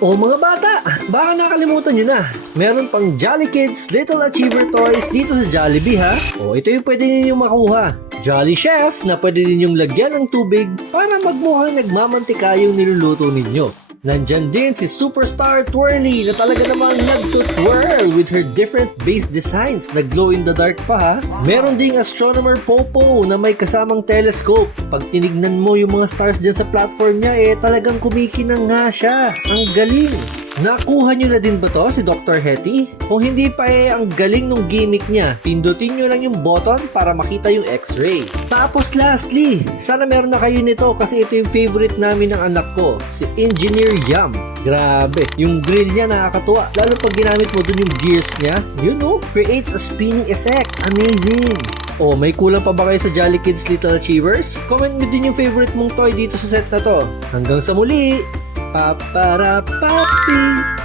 O mga bata, baka nakalimutan nyo na. Meron pang Jolly Kids Little Achiever Toys dito sa Jollibee ha. O ito yung pwede ninyong makuha. Jolly Chef na pwede ninyong lagyan ng tubig para magmukhang nagmamantika yung niluluto ninyo. Nandyan din si Superstar Twirly na talaga namang nagtutwirl with her different base designs na glow in the dark pa ha. Meron ding Astronomer Popo na may kasamang telescope. Pag tinignan mo yung mga stars dyan sa platform niya talagang kumikinang nga siya. Ang galing! Nakuha nyo na din ba to si Dr. Hetty? Kung hindi pa ang galing nung gimmick niya, pindutin nyo lang yung button para makita yung x-ray. Tapos lastly, sana meron na kayo nito kasi ito yung favorite namin ng anak ko, si Engineer Yam. Grabe, yung grill niya nakakatuwa. Lalo pag ginamit mo dun yung gears niya, creates a spinning effect. Amazing! Oh, may kulang pa ba kayo sa Jolly Kids Little Achievers? Comment mo din yung favorite mong toy dito sa set na to. Hanggang sa muli! Paparapapi!